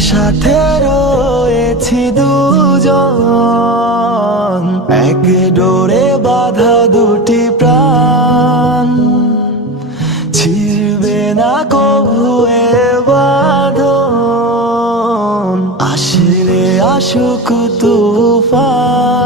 একসাথে রয়েছি দুজন, এক ডোরে বাঁধা দুটি প্রাণ, ছিড়বে না কভু এ বাঁধন, আসলে আসুক তুফান।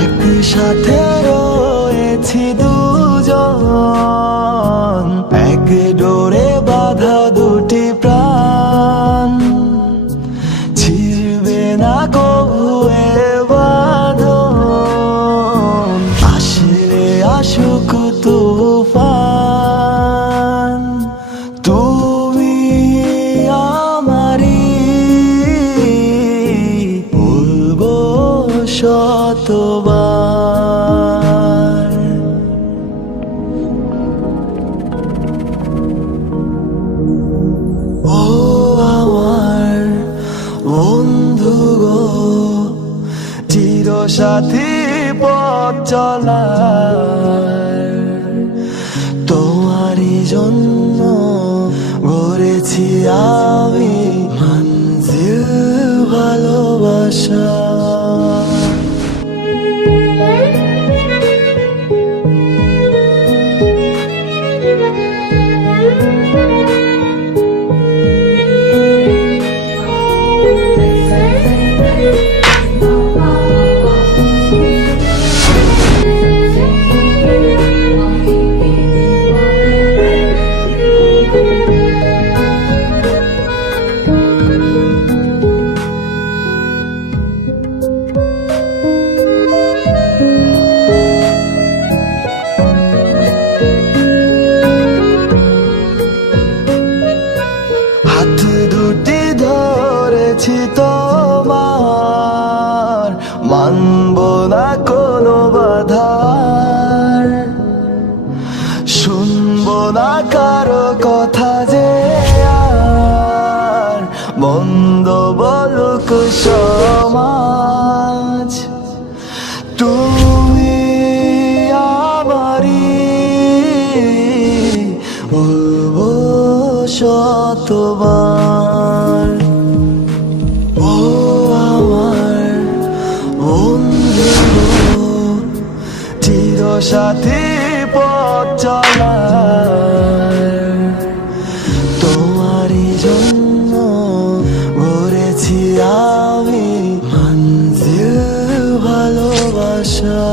একসাথে রয়েছি দুজন, এক ডোরে বাঁধা দুটি প্রাণ, ছিড়বে না কভু এ বাঁধন, আসলে আসুক তুফান। তুমি আমারই, বলবো শতবার। ও আমার বন্ধু গো, চিরসাথী পথ চলার, তোমারই জন্য গড়েছি আমি মঞ্জিল ভালোবাসা। তোমার মানব না কোনো বাধার, শুনবো না কারো কথা যে আর, মন্দ বলুক সমাজ। তুমি আমারই, বলবো শতবার। ও আমার বন্ধু, চিরসাথী পথ চলার, তোমারই জন্য গড়েছি আমি মঞ্জিল ভালোবাসা।